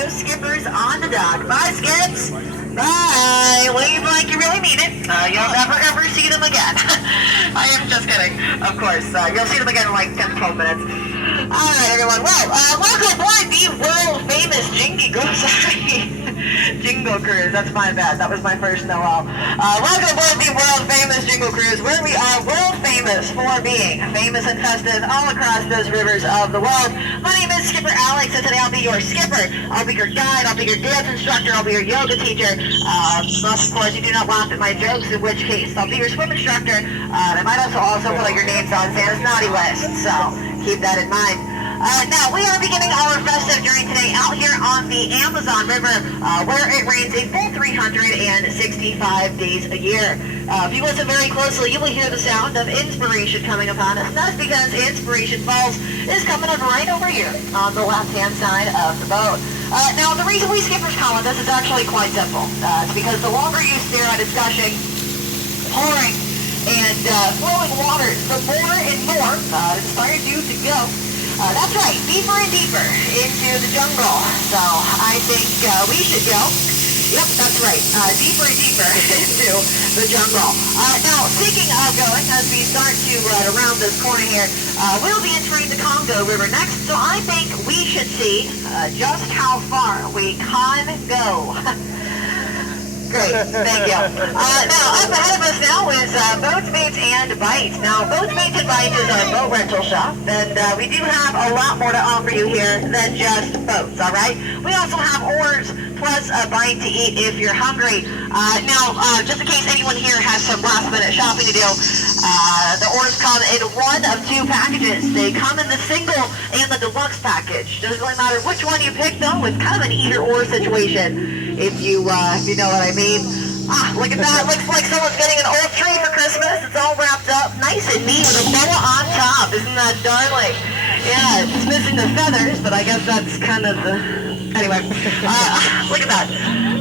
those skippers on the dock. Bye, skips. Bye. Wave like you really mean it. You'll never ever see them again. I am just kidding. Of course. You'll see them again in like 10 to 12 minutes. All right, everyone. Well, welcome aboard the world famous Jingle Cruise. That's my bad. That was my first Noel. Welcome aboard the world famous Jingle Cruise, where we are world famous for being famous and festive all across those rivers of the world. My name is Skipper Alex, and today I'll be your skipper. I'll be your guide. I'll be your dance instructor. I'll be your yoga teacher. Unless, of course, you do not laugh at my jokes, in which case I'll be your swim instructor. I might also put your names on Santa's naughty list, so keep that in mind. Now, we are beginning our festive journey today out here on the Amazon River, where it rains a full 365 days a year. If you listen very closely, you will hear the sound of inspiration coming upon us. That's because Inspiration Falls is coming up right over here on the left-hand side of the boat. Now, the reason we skippers call it this is actually quite simple. It's because the longer you stare at its gushing, pouring, and flowing water, the more and more it inspires you to go. That's right, deeper and deeper into the jungle. So I think we should go. Yep, that's right, deeper and deeper into the jungle. Now, speaking of going, as we start to around this corner here, we'll be entering the Congo River next. So I think we should see just how far we can go. Great, thank you. Now, up ahead of us now is Boats, Baits, and Bites. Now, Boats, Baits, and Bites is our boat rental shop, and we do have a lot more to offer you here than just boats, all right? We also have oars, plus a bite to eat if you're hungry. Now, just in case anyone here has some last-minute shopping to do, the oars come in one of two packages. They come in the single and the deluxe package. Doesn't really matter which one you pick, though. It's kind of an either-or situation. If you know what I mean. Look at that. Looks like someone's getting an old tree for Christmas. It's all wrapped up nice and neat with a boa on top. Isn't that darling? Yeah, it's missing the feathers, but I guess that's kind of the... Anyway, look at that.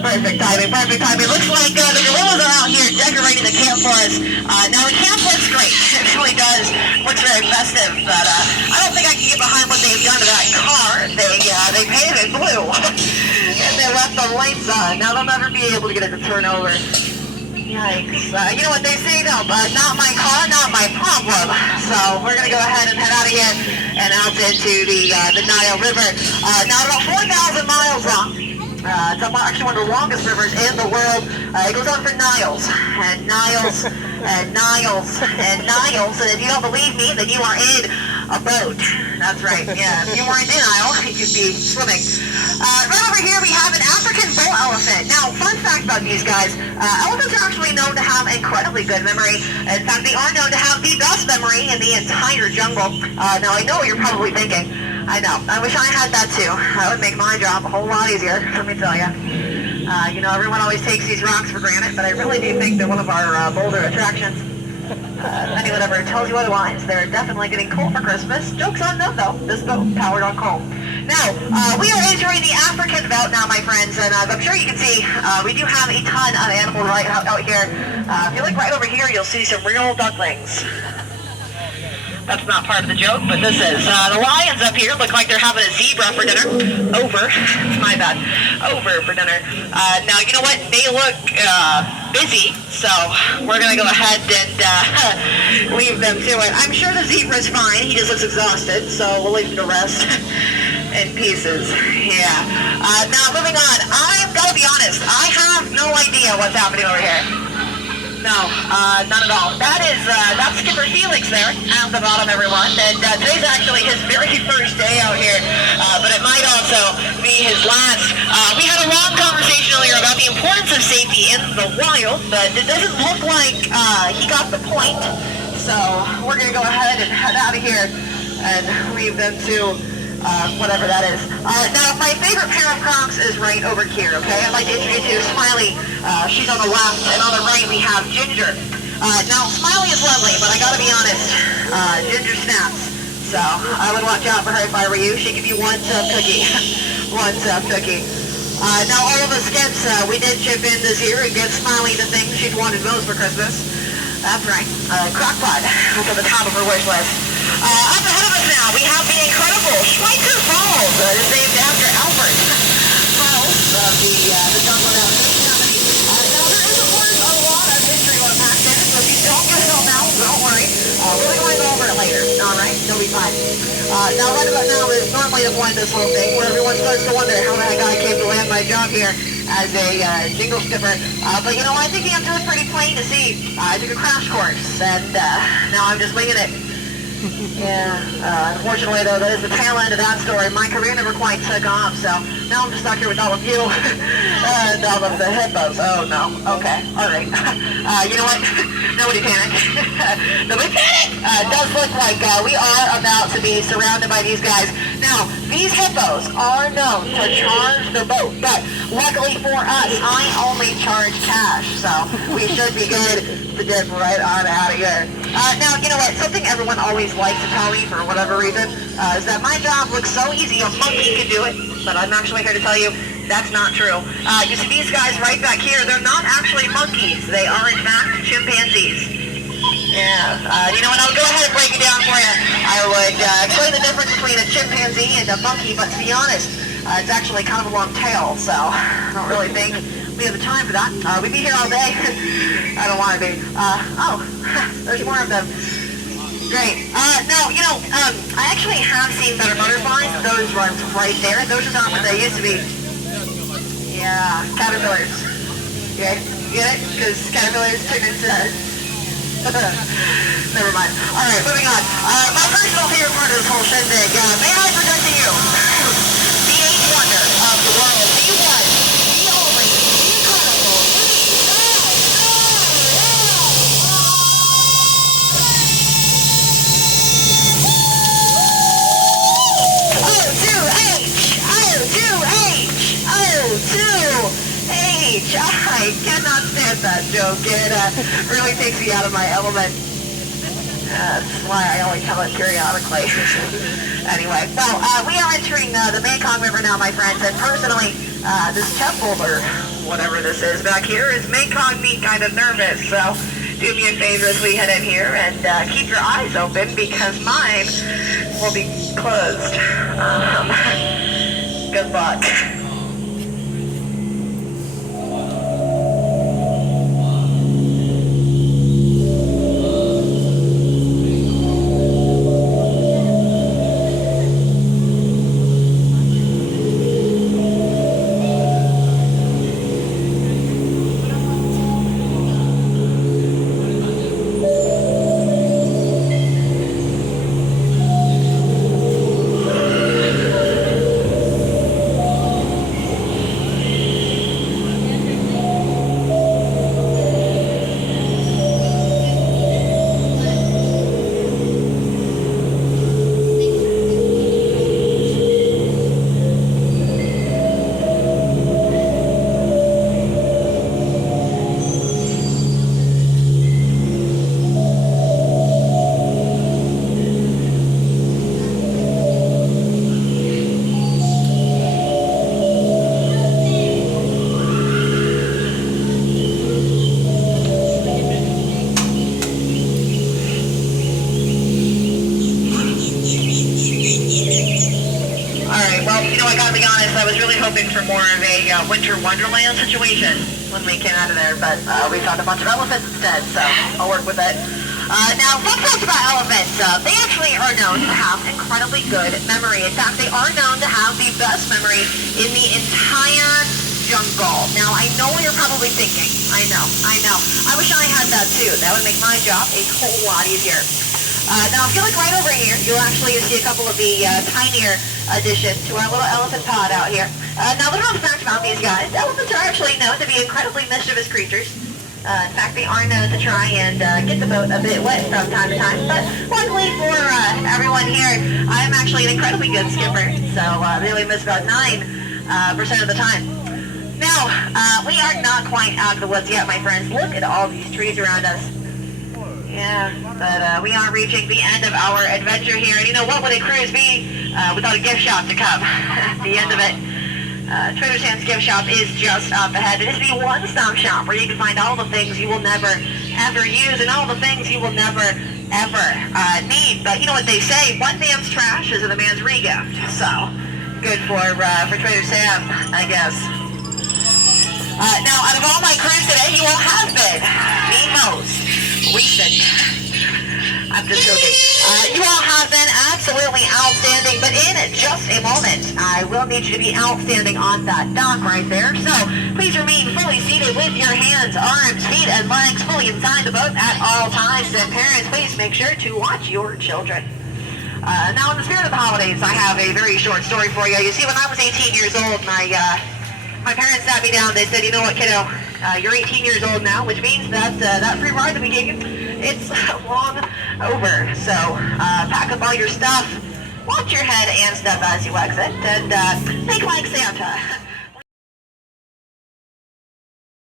Perfect timing, perfect timing. Looks like the gorillas are out here decorating the camp for us. Now, the camp looks great. It really does. Looks very festive, but I don't think I can get behind what they've done to that car. They painted it blue. And they left the lights on. Now they'll never be able to get it to turn over. Yikes. You know what they say though, not my car, not my problem. So we're going to go ahead and head out of here and out into the Nile River. Now about 4,000 miles long. It's actually one of the longest rivers in the world. It goes on for Niles and Niles and Niles and Niles. And if you don't believe me, then you are in a boat. That's right. Yeah, if you weren't in Nile, you'd be swimming. Right over here, we have an African bull elephant. Now, fun fact about these guys, elephants are actually known to have incredibly good memory. In fact, they are known to have the best memory in the entire jungle. Now, I know what you're probably thinking. I know. I wish I had that too. That would make my job a whole lot easier, let me tell you. You know, everyone always takes these rocks for granted, but I really do think they're one of our bolder attractions. Anyone ever tells you otherwise, they're definitely getting coal for Christmas. Joke's on them, though. This boat powered on coal. Now, we are entering the African belt now, my friends, and I'm sure you can see we do have a ton of animals right out here. If you look right over here, you'll see some real ducklings. That's not part of the joke, but this is. The lions up here look like they're having a zebra for dinner. My bad. Over for dinner. Now, you know what? They look busy, so we're going to go ahead and leave them to it. I'm sure the zebra's fine. He just looks exhausted, so we'll leave him to rest in pieces. Yeah. Now, moving on. I'm going to be honest. I have no idea what's happening over here. No, none at all. That's Skipper Felix there at the bottom, everyone. And today's actually his very first day out here, but it might also be his last. We had a long conversation earlier about the importance of safety in the wild, but it doesn't look like he got the point. So we're going to go ahead and head out of here and leave them to whatever that is. Now, my favorite pair of Crocs is right over here, okay? I'd like to introduce you to Smiley. She's on the left, and on the right we have Ginger. Now, Smiley is lovely, but I gotta be honest, Ginger snaps. So, I would watch out for her if I were you. She'd give you one tough cookie. One tough cookie. Now, all of us skips, we did chip in this year and get Smiley the thing she's wanted most for Christmas. That's right, crockpot. That's at the top of her wish list. Up ahead of us now, we have the incredible Schweitzer Falls. It's named after Albert. You'll be fine. Now, right about now is normally the point of this little thing where everyone starts to wonder how the heck I came to land my job here as a jingle skipper. But you know, I think the answer is pretty plain to see. I took a crash course, and now I'm just winging it. Yeah, unfortunately though, that is the tail end of that story. My career never quite took off, so now I'm just stuck here with all of you and all of the hippos. Oh no, okay, alright. You know what? Nobody panic. Nobody panic! It does look like we are about to be surrounded by these guys. Now, these hippos are known to charge the boat, but luckily for us, I only charge cash, so we should be good to get right on out of here. Now, you know what, something everyone always likes to tell me for whatever reason is that my job looks so easy, a monkey could do it, but I'm actually here to tell you that's not true. You see these guys right back here, they're not actually monkeys, they are in fact chimpanzees. Yeah, you know what, I'll go ahead and break it down for you. I would explain the difference between a chimpanzee and a monkey, but to be honest, it's actually kind of a long tail, so I don't really think we have the time for that. We'd be here all day. I don't want to be. Oh, there's more of them. Great. No, you know, I actually have seen better butterflies. Those ones right there, those are not what they used to be. Yeah, caterpillars. Okay, you get it? Because caterpillars turn into... Never mind. Alright, moving on. My personal favorite part of this whole shindig, may I present to you the eighth wonder of the world, the one, the only, the incredible, O2H! I cannot stand that joke. It really takes me out of my element. That's why I only tell it periodically. Anyway, well, we are entering the Mekong River now, my friends, and personally, this temple, or whatever this is back here, is making me kind of nervous, so do me a favor as we head in here, and keep your eyes open, because mine will be closed. Good luck. For more of a winter wonderland situation when we came out of there, but we found a bunch of elephants instead, so I'll work with it. Now, fun fact about elephants, they actually are known to have incredibly good memory. In fact, they are known to have the best memory in the entire jungle. Now, I know what you're probably thinking. I know. I wish I had that too. That would make my job a whole lot easier. Now, if you look right over here, you'll actually see a couple of the tinier additions to our little elephant pod out here. Now, little known fact about these guys, elephants are actually known to be incredibly mischievous creatures. In fact, they are known to try and get the boat a bit wet from time to time. But luckily for everyone here, I am actually an incredibly good skipper, so they only miss about 9% of the time. Now, we are not quite out of the woods yet, my friends. Look at all these trees around us. Yeah, but we are reaching the end of our adventure here. And you know, what would a cruise be without a gift shop to come? The end of it. Trader Sam's gift shop is just up ahead. It is the one-stop shop where you can find all the things you will never, ever use and all the things you will never, ever need. But you know what they say, one man's trash is another man's regift. So, good for Trader Sam, I guess. Now, out of all my crews today, you will have been the most recent. I'm just joking. You all have been absolutely outstanding, but in just a moment, I will need you to be outstanding on that dock right there. So please remain fully seated with your hands, arms, feet, and legs fully inside the boat at all times. And parents, please make sure to watch your children. Now, in the spirit of the holidays, I have a very short story for you. You see, when I was 18 years old, my parents sat me down. They said, you know what, kiddo, you're 18 years old now, which means that that free ride that we gave you, it's long over. So pack up all your stuff, watch your head, and step as you exit, and think like Santa.